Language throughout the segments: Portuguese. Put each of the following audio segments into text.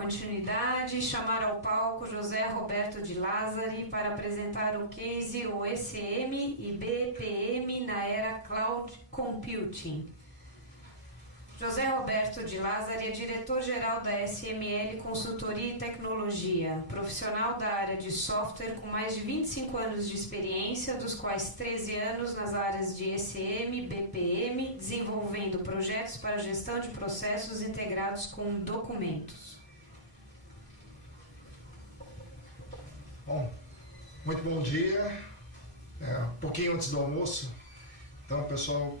continuidade e chamar ao palco José Roberto de Lázari para apresentar o case o ECM e BPM na era Cloud Computing. José Roberto de Lázari é diretor-geral da SML Consultoria e Tecnologia, profissional da área de software com mais de 25 anos de experiência, dos quais 13 anos nas áreas de ECM, BPM, desenvolvendo projetos para gestão de processos integrados com documentos. Bom, muito bom dia. Um pouquinho antes do almoço. Então, o pessoal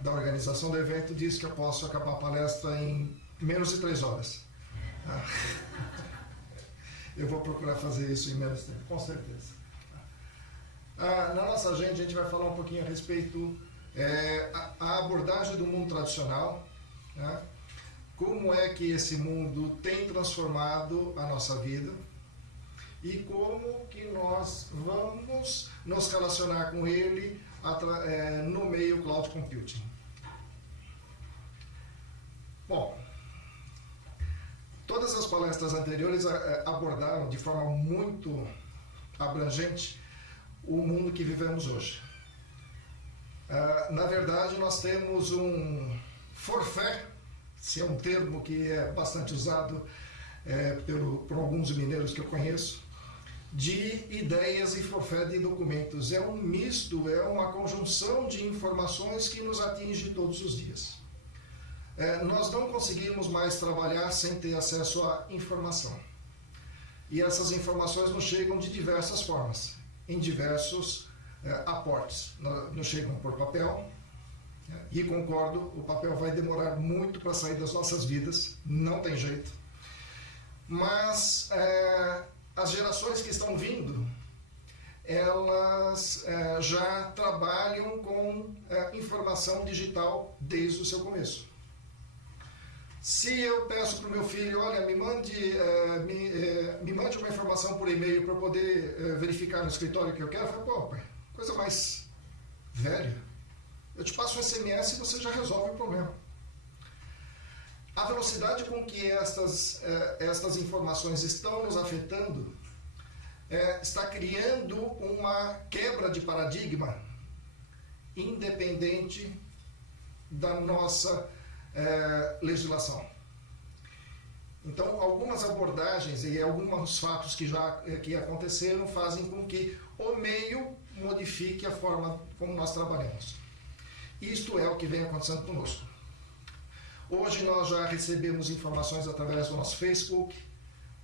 da organização do evento disse que eu posso acabar a palestra em menos de 3 horas. Eu vou procurar fazer isso em menos tempo, com certeza. Na nossa agenda, a gente vai falar um pouquinho a respeito a abordagem do mundo tradicional, né? Como é que esse mundo tem transformado a nossa vida e como que nós vamos nos relacionar com ele no meio Cloud Computing. Bom, todas as palestras anteriores abordaram de forma muito abrangente o mundo que vivemos hoje. Na verdade, nós temos um forfait, se é um termo que é bastante usado por alguns mineiros que eu conheço, de ideias e forfait de documentos. É um misto, é uma conjunção de informações que nos atinge todos os dias. Nós não conseguimos mais trabalhar sem ter acesso à informação. E essas informações nos chegam de diversas formas, em diversos aportes. Nos chegam por papel, e concordo, o papel vai demorar muito para sair das nossas vidas, não tem jeito. Mas as gerações que estão vindo, elas já trabalham com informação digital desde o seu começo. Se eu peço para o meu filho, olha, me mande uma informação por e-mail para eu poder verificar no escritório que eu quero, eu falo, pô, pai, coisa mais velha. Eu te passo um SMS e você já resolve o problema. A velocidade com que estas informações estão nos afetando está criando uma quebra de paradigma independente da nossa legislação. Então, algumas abordagens e alguns fatos que aconteceram fazem com que o meio modifique a forma como nós trabalhamos. Isto é o que vem acontecendo conosco. Hoje nós já recebemos informações através do nosso Facebook,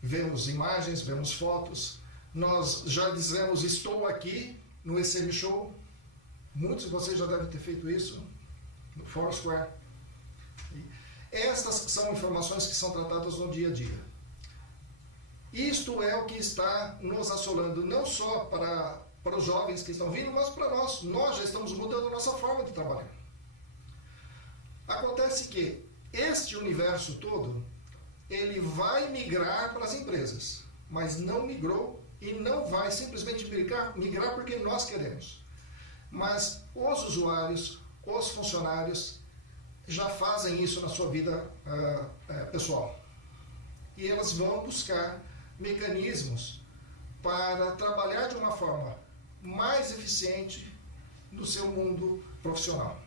vemos imagens, vemos fotos, nós já dizemos estou aqui no ECM Show, muitos de vocês já devem ter feito isso, no Foursquare. Estas são informações que são tratadas no dia a dia. Isto é o que está nos assolando, não só para os jovens que estão vindo, mas para nós. Nós já estamos mudando a nossa forma de trabalhar. Acontece que este universo todo, ele vai migrar para as empresas, mas não migrou e não vai simplesmente migrar porque nós queremos. Mas os usuários, os funcionários, já fazem isso na sua vida pessoal. E elas vão buscar mecanismos para trabalhar de uma forma mais eficiente no seu mundo profissional.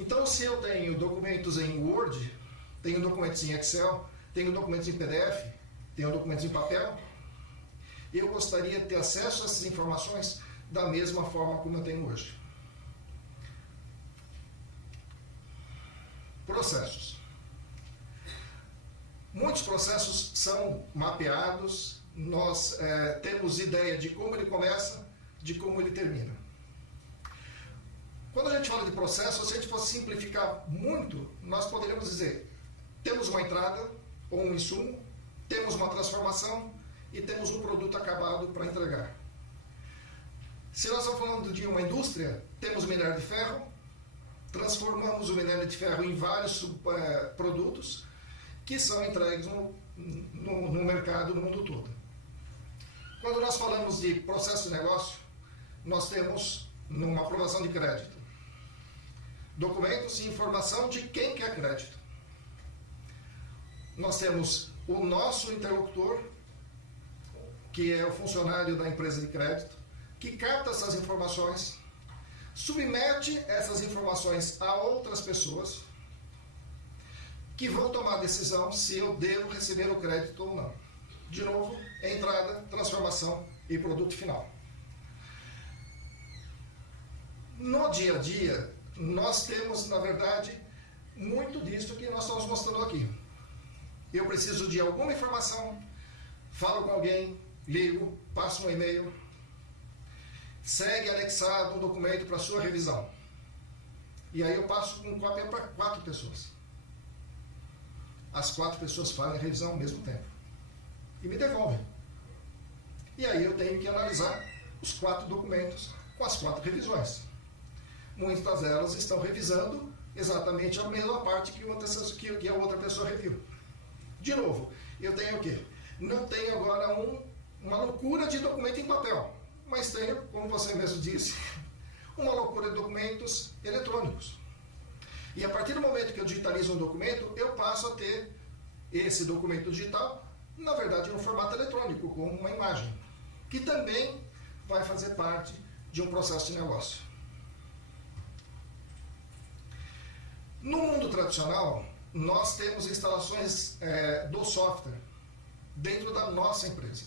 Então, se eu tenho documentos em Word, tenho documentos em Excel, tenho documentos em PDF, tenho documentos em papel, eu gostaria de ter acesso a essas informações da mesma forma como eu tenho hoje. Processos. Muitos processos são mapeados, nós temos ideia de como ele começa, de como ele termina. Quando a gente fala de processo, se a gente fosse simplificar muito, nós poderíamos dizer, temos uma entrada ou um insumo, temos uma transformação e temos um produto acabado para entregar. Se nós estamos falando de uma indústria, temos minério de ferro, transformamos o minério de ferro em vários produtos que são entregues no mercado no mundo todo. Quando nós falamos de processo de negócio, nós temos numa aprovação de crédito documentos e informação de quem quer crédito. Nós temos o nosso interlocutor, que é o funcionário da empresa de crédito, que capta essas informações, submete essas informações a outras pessoas, que vão tomar a decisão se eu devo receber o crédito ou não. De novo, entrada, transformação e produto final. No dia a dia, nós temos, na verdade, muito disso que nós estamos mostrando aqui. Eu preciso de alguma informação, falo com alguém, ligo, passo um e-mail, segue anexado um documento para sua revisão. E aí eu passo com cópia para 4 pessoas. As 4 pessoas fazem a revisão ao mesmo tempo. E me devolvem. E aí eu tenho que analisar os 4 documentos com as 4 revisões. Muitas delas estão revisando exatamente a mesma parte que a outra pessoa reviu. De novo, eu tenho o quê? Não tenho agora uma loucura de documento em papel, mas tenho, como você mesmo disse, uma loucura de documentos eletrônicos. E a partir do momento que eu digitalizo um documento, eu passo a ter esse documento digital, na verdade, no formato eletrônico, com uma imagem, que também vai fazer parte de um processo de negócio. No mundo tradicional, nós temos instalações do software dentro da nossa empresa.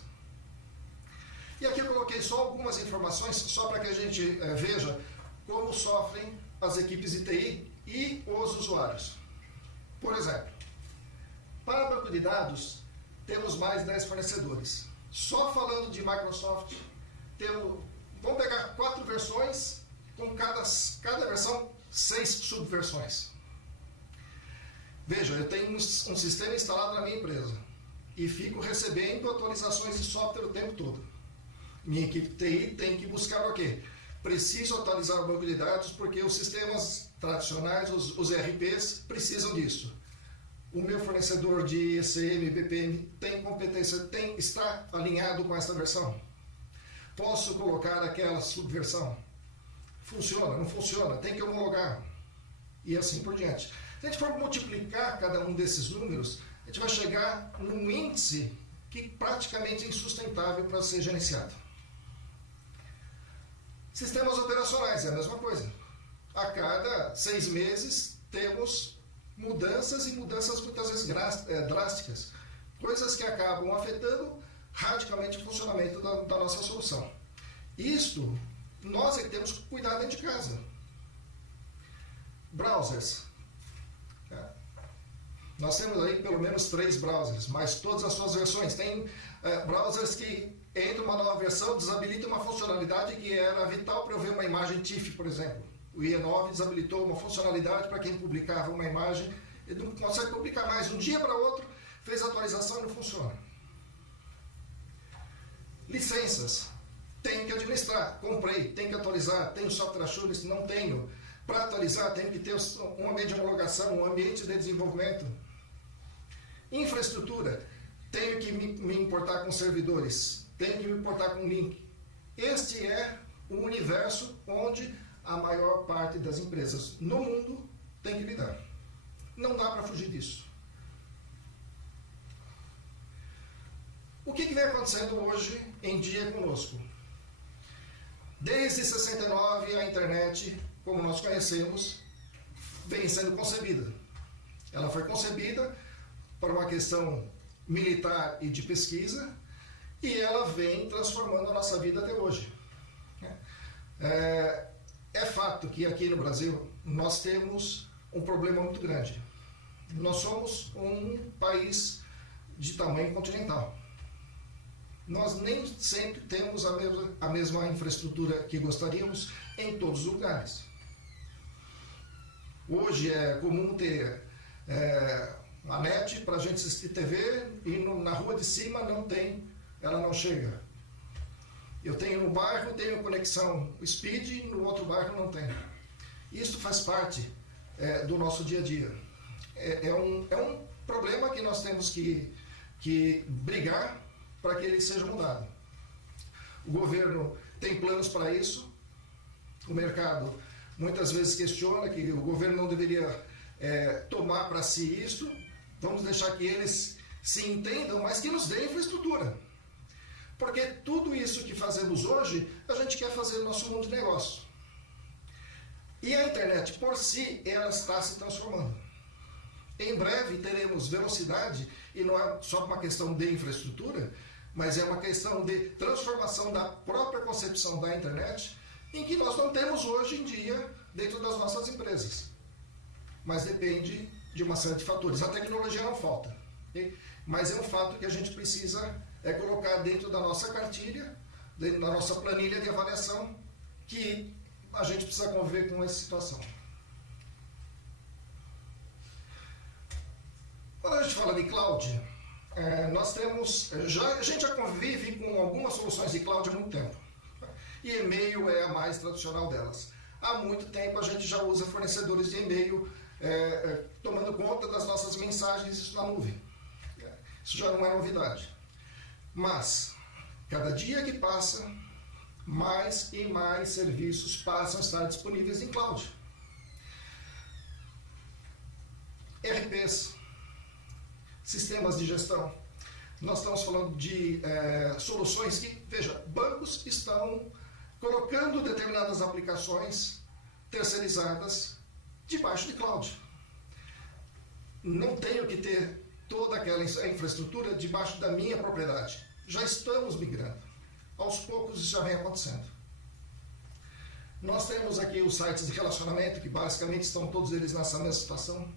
E aqui eu coloquei só algumas informações, só para que a gente veja como sofrem as equipes de TI e os usuários. Por exemplo, para banco de dados, temos mais 10 fornecedores. Só falando de Microsoft, vamos pegar 4 versões, com cada versão 6 subversões. Veja, eu tenho um sistema instalado na minha empresa e fico recebendo atualizações de software o tempo todo. Minha equipe TI tem que buscar o quê? Preciso atualizar o banco de dados porque os sistemas tradicionais, os ERPs, precisam disso. O meu fornecedor de ECM, BPM, tem competência, está alinhado com essa versão? Posso colocar aquela subversão? Funciona? Não funciona? Tem que homologar. E assim por diante. Se a gente for multiplicar cada um desses números, a gente vai chegar num índice que praticamente é insustentável para ser gerenciado. Sistemas operacionais é a mesma coisa. A cada 6 meses temos mudanças e mudanças muitas vezes drásticas. Coisas que acabam afetando radicalmente o funcionamento da nossa solução. Isto, nós é que temos que cuidar dentro de casa. Browsers. Nós temos aí pelo menos 3 browsers, mas todas as suas versões. Tem browsers que entra uma nova versão, desabilita uma funcionalidade que era vital para eu ver uma imagem TIFF, por exemplo. O IE9 desabilitou uma funcionalidade para quem publicava uma imagem, ele não consegue publicar mais. De um dia para outro, fez a atualização e não funciona. Licenças. Tenho que administrar. Comprei, tenho que atualizar. Tenho software assurance? Não tenho. Para atualizar, tenho que ter um ambiente de homologação, um ambiente de desenvolvimento. Infraestrutura. Tenho que me importar com servidores. Tenho que me importar com link. Este é o universo onde a maior parte das empresas no mundo tem que lidar. Não dá para fugir disso. O que vem acontecendo hoje em dia conosco? Desde 69, a internet, como nós conhecemos, vem sendo concebida. Ela foi concebida para uma questão militar e de pesquisa, e ela vem transformando a nossa vida até hoje. É fato que aqui no Brasil nós temos um problema muito grande. Nós somos um país de tamanho continental. Nós nem sempre temos a mesma infraestrutura que gostaríamos em todos os lugares. Hoje é comum ter a net para a gente assistir TV e na rua de cima não tem, ela não chega. Eu tenho no bairro, tenho conexão speed, no outro bairro não tem. Isso faz parte do nosso dia a dia. É um problema que nós temos que brigar para que ele seja mudado. O governo tem planos para isso. O mercado muitas vezes questiona que o governo não deveria tomar para si isso. Vamos deixar que eles se entendam, mas que nos dê infraestrutura. Porque tudo isso que fazemos hoje, a gente quer fazer no nosso mundo de negócio. E a internet, por si, ela está se transformando. Em breve teremos velocidade, e não é só uma questão de infraestrutura, mas é uma questão de transformação da própria concepção da internet, em que nós não temos hoje em dia dentro das nossas empresas. Mas depende de uma série de fatores. A tecnologia não falta, mas é um fato que a gente precisa colocar dentro da nossa cartilha, dentro da nossa planilha de avaliação, que a gente precisa conviver com essa situação. Quando a gente fala de cloud, nós temos, a gente já convive com algumas soluções de cloud há muito tempo. E e-mail é a mais tradicional delas. Há muito tempo a gente já usa fornecedores de e-mail tomando conta das nossas mensagens, isso na nuvem. Isso já não é novidade. Mas, cada dia que passa, mais e mais serviços passam a estar disponíveis em cloud. ERPs, sistemas de gestão. Nós estamos falando de soluções que, veja, bancos estão colocando determinadas aplicações terceirizadas debaixo de cloud. Não tenho que ter toda aquela infraestrutura debaixo da minha propriedade. Já estamos migrando. Aos poucos isso já vem acontecendo. Nós temos aqui os sites de relacionamento, que basicamente estão todos eles nessa mesma situação.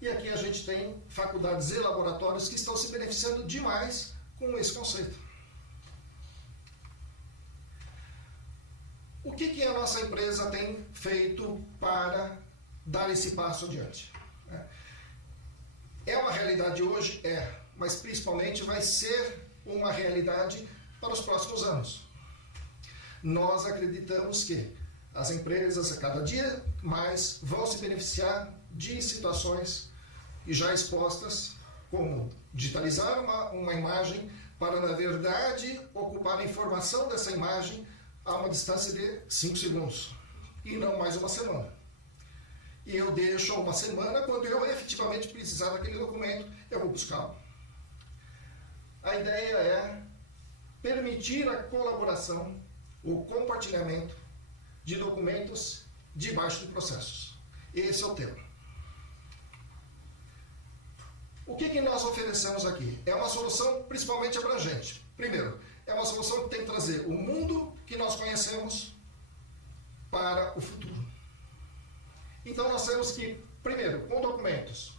E aqui a gente tem faculdades e laboratórios que estão se beneficiando demais com esse conceito. O que a nossa empresa tem feito para dar esse passo adiante? É uma realidade hoje? É, mas principalmente vai ser uma realidade para os próximos anos. Nós acreditamos que as empresas, a cada dia mais, vão se beneficiar de situações já expostas, como digitalizar uma imagem para, na verdade, ocupar a informação dessa imagem a uma distância de 5 segundos, e não mais uma semana. E eu deixo uma semana, quando eu efetivamente precisar daquele documento, eu vou buscá-lo. A ideia é permitir a colaboração, o compartilhamento de documentos debaixo de processos. Esse é o tema. O que nós oferecemos aqui? É uma solução principalmente abrangente. Primeiro, é uma solução que tem que trazer o mundo que nós conhecemos para o futuro. Então nós temos que, primeiro, com documentos,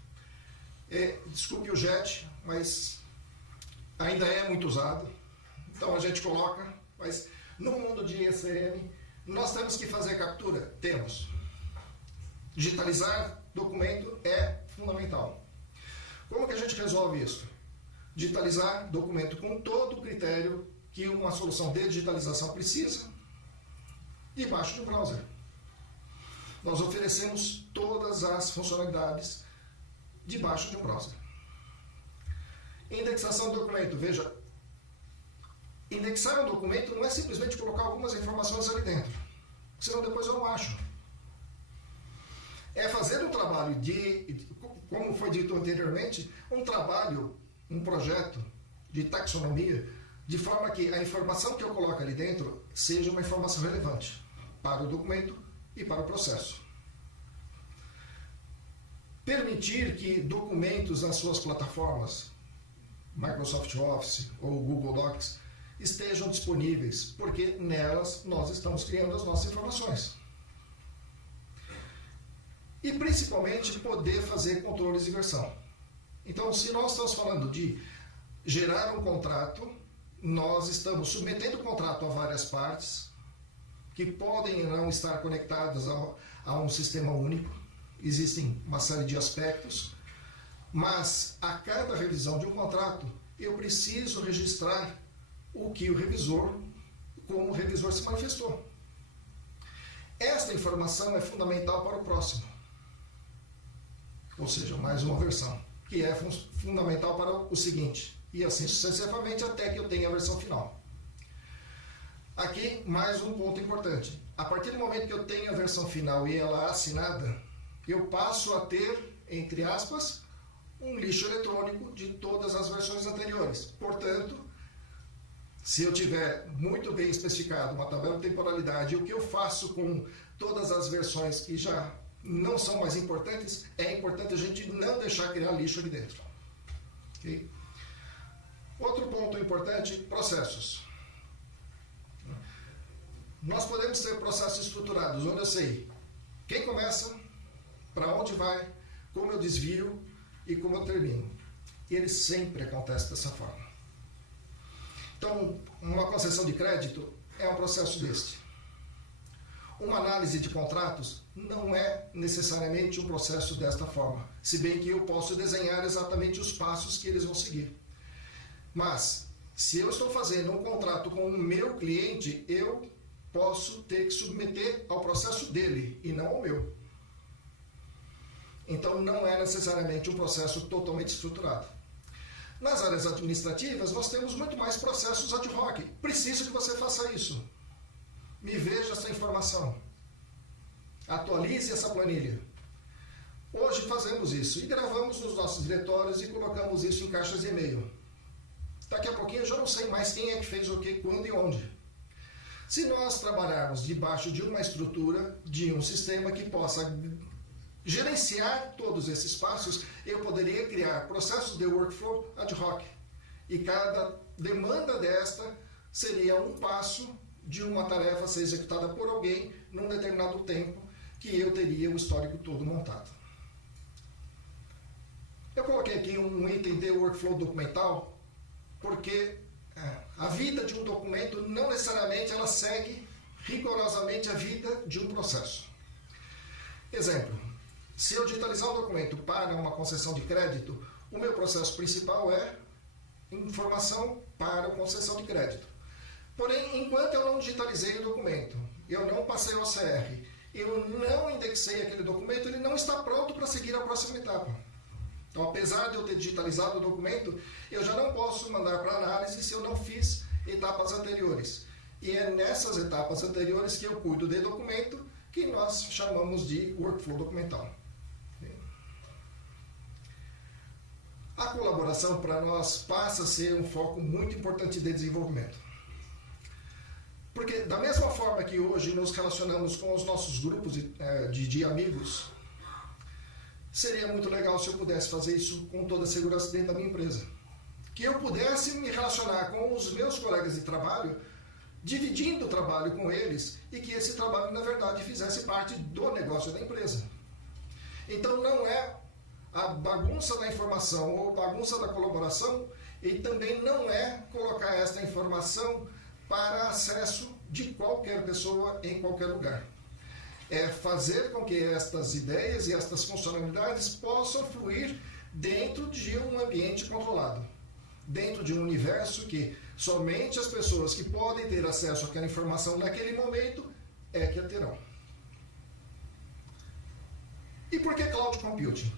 desculpe o JET, mas ainda é muito usado, então a gente coloca, mas no mundo de ECM, nós temos que fazer captura? Temos. Digitalizar documento é fundamental. Como que a gente resolve isso? Digitalizar documento com todo o critério que uma solução de digitalização precisa, debaixo de um browser. Nós oferecemos todas as funcionalidades debaixo de um browser. Indexação do documento. Veja, indexar um documento não é simplesmente colocar algumas informações ali dentro, senão depois eu não acho. É fazer um trabalho como foi dito anteriormente, um projeto de taxonomia, de forma que a informação que eu coloco ali dentro seja uma informação relevante para o documento e para o processo. Permitir que documentos nas suas plataformas, Microsoft Office ou Google Docs, estejam disponíveis, porque nelas nós estamos criando as nossas informações. E principalmente poder fazer controles de versão. Então, se nós estamos falando de gerar um contrato, nós estamos submetendo o contrato a várias partes, que podem não estar conectadas a um sistema único. Existem uma série de aspectos, mas a cada revisão de um contrato, eu preciso registrar o que o revisor, como o revisor se manifestou. Esta informação é fundamental para o próximo. Ou seja, mais uma versão, que é fundamental para o seguinte, e assim sucessivamente até que eu tenha a versão final. Aqui, mais um ponto importante. A partir do momento que eu tenho a versão final e ela assinada, eu passo a ter, entre aspas, um lixo eletrônico de todas as versões anteriores. Portanto, se eu tiver muito bem especificado uma tabela de temporalidade, o que eu faço com todas as versões que já não são mais importantes, é importante a gente não deixar criar lixo ali dentro. Okay? Outro ponto importante, processos. Nós podemos ter processos estruturados, onde eu sei quem começa, para onde vai, como eu desvio e como eu termino. E ele sempre acontece dessa forma. Então, uma concessão de crédito é um processo deste. Uma análise de contratos não é necessariamente um processo desta forma, se bem que eu posso desenhar exatamente os passos que eles vão seguir. Mas, se eu estou fazendo um contrato com o meu cliente, eu posso ter que submeter ao processo dele e não ao meu. Então, não é necessariamente um processo totalmente estruturado. Nas áreas administrativas, nós temos muito mais processos ad hoc. Preciso que você faça isso. Me veja essa informação. Atualize essa planilha. Hoje fazemos isso e gravamos nos nossos diretórios e colocamos isso em caixas de e-mail. Daqui a pouquinho eu já não sei mais quem é que fez o que, quando e onde. Se nós trabalharmos debaixo de uma estrutura, de um sistema que possa gerenciar todos esses passos, eu poderia criar processos de workflow ad hoc. E cada demanda desta seria um passo de uma tarefa a ser executada por alguém num determinado tempo que eu teria o histórico todo montado. Eu coloquei aqui um item de workflow documental porque a vida de um documento não necessariamente ela segue rigorosamente a vida de um processo. Exemplo. Se eu digitalizar um documento para uma concessão de crédito, o meu processo principal é informação para a concessão de crédito. Porém, enquanto eu não digitalizei o documento, eu não passei o OCR, eu não indexei aquele documento, ele não está pronto para seguir a próxima etapa. Então, apesar de eu ter digitalizado o documento, eu já não posso mandar para análise se eu não fiz etapas anteriores. E é nessas etapas anteriores que eu cuido de documento, que nós chamamos de workflow documental. A colaboração para nós passa a ser um foco muito importante de desenvolvimento. Porque da mesma forma que hoje nos relacionamos com os nossos grupos de amigos, seria muito legal se eu pudesse fazer isso com toda a segurança dentro da minha empresa. Que eu pudesse me relacionar com os meus colegas de trabalho, dividindo o trabalho com eles, e que esse trabalho, na verdade, fizesse parte do negócio da empresa. Então não é a bagunça da informação ou bagunça da colaboração, e também não é colocar esta informação para acesso de qualquer pessoa em qualquer lugar. É fazer com que estas ideias e estas funcionalidades possam fluir dentro de um ambiente controlado, dentro de um universo que somente as pessoas que podem ter acesso àquela informação naquele momento é que a terão. E por que Cloud Computing?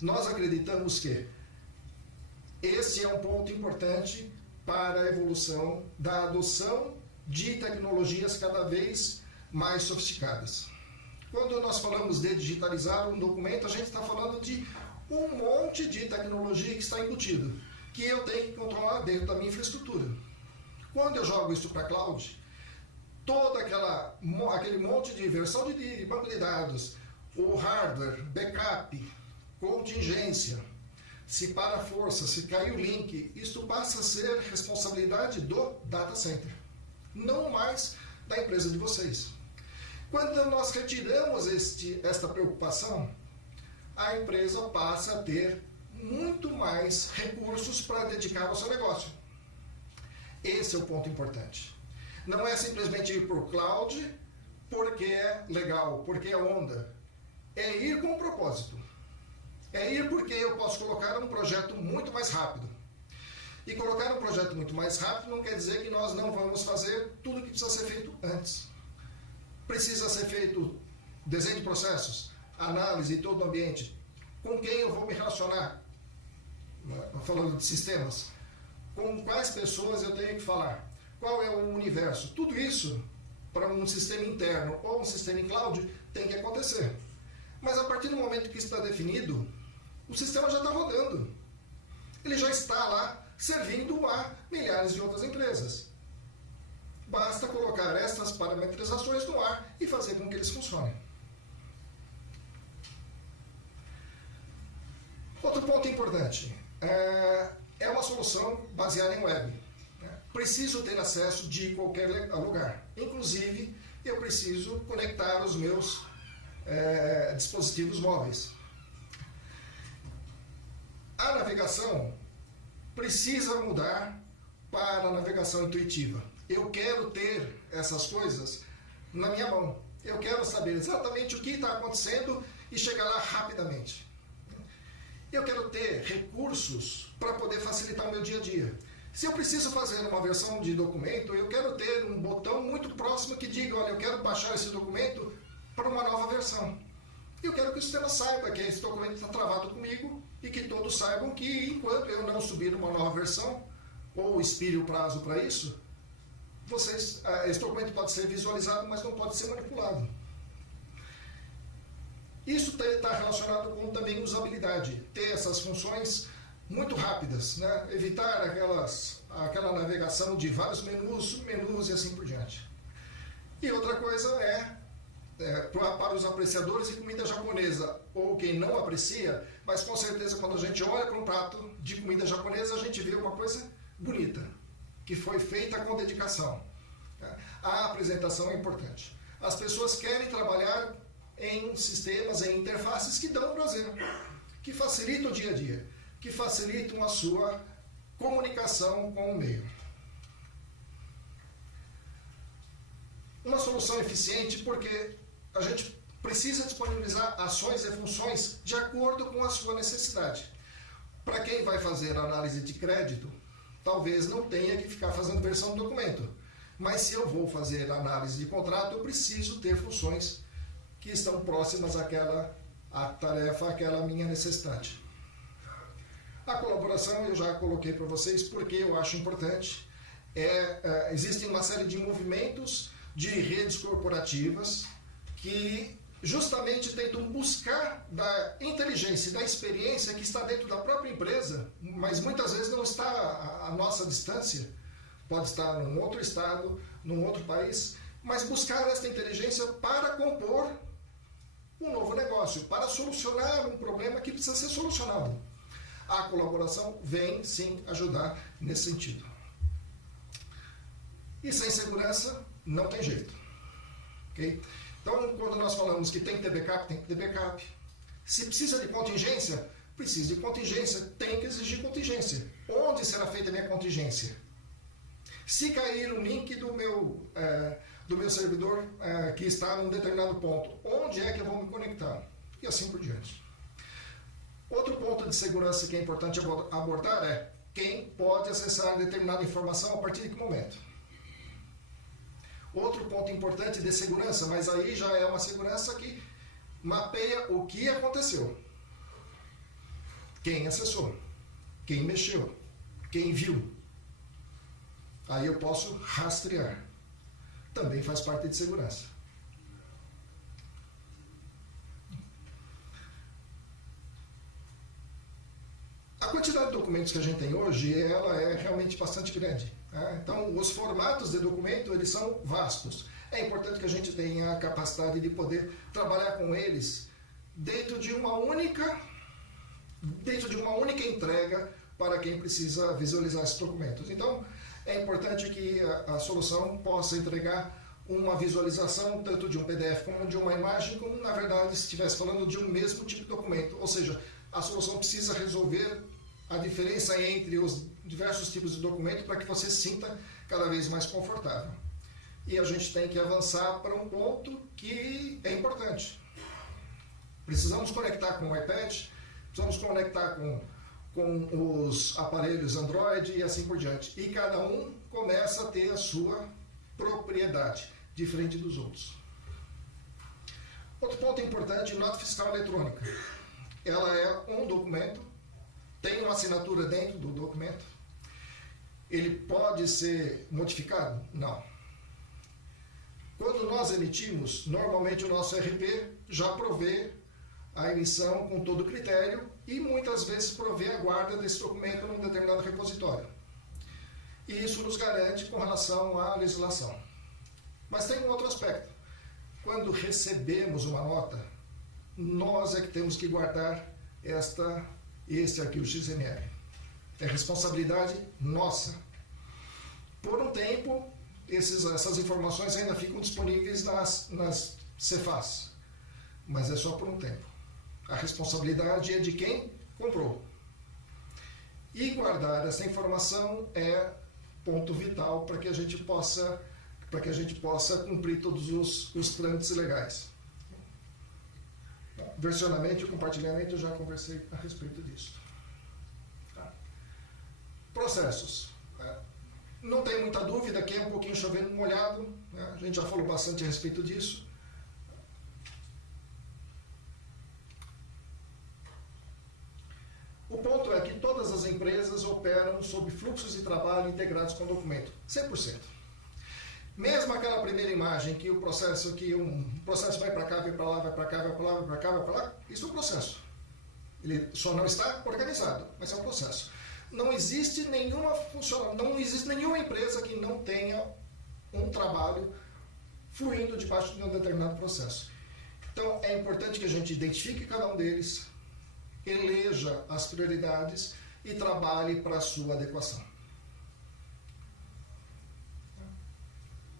Nós acreditamos que esse é um ponto importante para a evolução da adoção de tecnologias cada vez mais sofisticadas. Quando nós falamos de digitalizar um documento, a gente está falando de um monte de tecnologia que está embutido, que eu tenho que controlar dentro da minha infraestrutura. Quando eu jogo isso para a cloud, todo aquele monte de versão de banco de dados, o hardware, backup, contingência, se para a força, se cai o link, isso passa a ser responsabilidade do data center, não mais da empresa de vocês. Quando nós retiramos esta preocupação, a empresa passa a ter muito mais recursos para dedicar ao seu negócio. Esse é o ponto importante. Não é simplesmente ir para o cloud porque é legal, porque é onda. É ir com um propósito. É ir porque eu posso colocar um projeto muito mais rápido. E colocar um projeto muito mais rápido não quer dizer que nós não vamos fazer tudo o que precisa ser feito antes. Precisa ser feito desenho de processos, análise de todo o ambiente. Com quem eu vou me relacionar? Falando de sistemas. Com quais pessoas eu tenho que falar? Qual é o universo? Tudo isso, para um sistema interno ou um sistema em cloud, tem que acontecer. Mas a partir do momento que está definido, O sistema já está rodando. Ele já está lá servindo a milhares de outras empresas. Basta colocar estas parametrizações no ar e fazer com que eles funcionem. Outro ponto importante, é uma solução baseada em web. Preciso ter acesso de qualquer lugar. Inclusive, eu preciso conectar os meus dispositivos móveis. A navegação precisa mudar para a navegação intuitiva. Eu quero ter essas coisas na minha mão. Eu quero saber exatamente o que está acontecendo e chegar lá rapidamente. Eu quero ter recursos para poder facilitar o meu dia a dia. Se eu preciso fazer uma versão de documento, eu quero ter um botão muito próximo que diga, olha, eu quero baixar esse documento para uma nova versão. Eu quero que o sistema saiba que esse documento está travado comigo e que todos saibam que enquanto eu não subir uma nova versão, ou expire o prazo para isso, esse documento pode ser visualizado, mas não pode ser manipulado. Isso está relacionado com também usabilidade, ter essas funções muito rápidas, né? Evitar aquela navegação de vários menus, submenus e assim por diante. E outra coisa para os apreciadores de comida japonesa, ou quem não aprecia, mas com certeza quando a gente olha para um prato de comida japonesa, a gente vê uma coisa bonita, que foi feita com dedicação. A apresentação é importante. As pessoas querem trabalhar em sistemas, em interfaces que dão prazer, que facilitam o dia a dia, que facilitam a sua comunicação com o meio. Uma solução eficiente porque a gente precisa disponibilizar ações e funções de acordo com a sua necessidade. Para quem vai fazer análise de crédito, talvez não tenha que ficar fazendo versão do documento. Mas se eu vou fazer análise de contrato, eu preciso ter funções que estão próximas à tarefa, àquela minha necessidade. A colaboração eu já coloquei para vocês porque eu acho importante. Existem uma série de movimentos de redes corporativas que justamente tentam buscar da inteligência e da experiência que está dentro da própria empresa, mas muitas vezes não está à nossa distância, pode estar num outro estado, num outro país, mas buscar esta inteligência para compor um novo negócio, para solucionar um problema que precisa ser solucionado. A colaboração vem, sim, ajudar nesse sentido. E sem segurança, não tem jeito. Okay? Então, quando nós falamos que tem que ter backup, tem que ter backup. Se precisa de contingência, precisa de contingência, tem que exigir contingência. Onde será feita a minha contingência? Se cair um link do meu servidor que está num determinado ponto, onde é que eu vou me conectar? E assim por diante. Outro ponto de segurança que é importante abordar é quem pode acessar determinada informação a partir de que momento. Outro ponto importante de segurança, mas aí já é uma segurança que mapeia o que aconteceu. Quem acessou, quem mexeu, quem viu. Aí eu posso rastrear. Também faz parte de segurança. A quantidade de documentos que a gente tem hoje, ela é realmente bastante grande. Então, os formatos de documento, eles são vastos. É importante que a gente tenha a capacidade de poder trabalhar com eles dentro de uma única entrega para quem precisa visualizar esses documentos. Então, é importante que a solução possa entregar uma visualização tanto de um PDF como de uma imagem, como, na verdade, se estivesse falando de um mesmo tipo de documento. Ou seja, a solução precisa resolver a diferença entre os diversos tipos de documento para que você se sinta cada vez mais confortável. E a gente tem que avançar para um ponto que é importante. Precisamos conectar com o iPad, precisamos conectar com os aparelhos Android e assim por diante. E cada um começa a ter a sua propriedade, diferente dos outros. Outro ponto importante, nota fiscal eletrônica. Ela é um documento, tem uma assinatura dentro do documento. Ele pode ser modificado? Não. Quando nós emitimos, normalmente o nosso RP já provê a emissão com todo critério e muitas vezes prover a guarda desse documento num determinado repositório. E isso nos garante com relação à legislação. Mas tem um outro aspecto. Quando recebemos uma nota, nós é que temos que guardar este arquivo XML. É responsabilidade nossa. Por um tempo, essas informações ainda ficam disponíveis nas Cefaz, mas é só por um tempo. A responsabilidade é de quem comprou. E guardar essa informação é ponto vital para que a gente possa cumprir todos os trâmites legais. Versionamento e compartilhamento, eu já conversei a respeito disso. Processos. Não tem muita dúvida, aqui é um pouquinho chovendo molhado, né? A gente já falou bastante a respeito disso. O ponto é que todas as empresas operam sob fluxos de trabalho integrados com o documento, 100%. Mesmo aquela primeira imagem que um processo vai para cá, vai para lá, vai para cá, vai para lá, vai para cá, vai para lá, isso é um processo. Ele só não está organizado, mas é um processo. Não existe nenhuma empresa que não tenha um trabalho fluindo debaixo de um determinado processo. Então, é importante que a gente identifique cada um deles, eleja as prioridades e trabalhe para a sua adequação.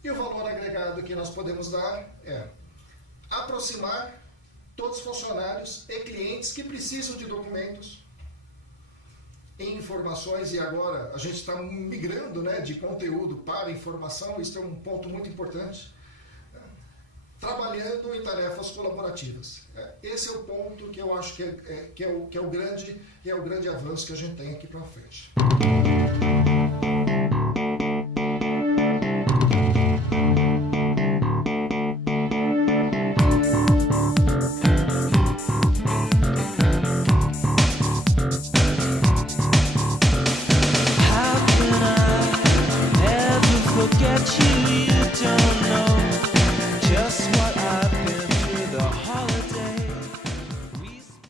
E o valor agregado que nós podemos dar é aproximar todos os funcionários e clientes que precisam de documentos, informações, e agora a gente está migrando, né, de conteúdo para informação, isso é um ponto muito importante, trabalhando em tarefas colaborativas. Esse é o ponto que eu acho que é o grande avanço que a gente tem aqui para frente.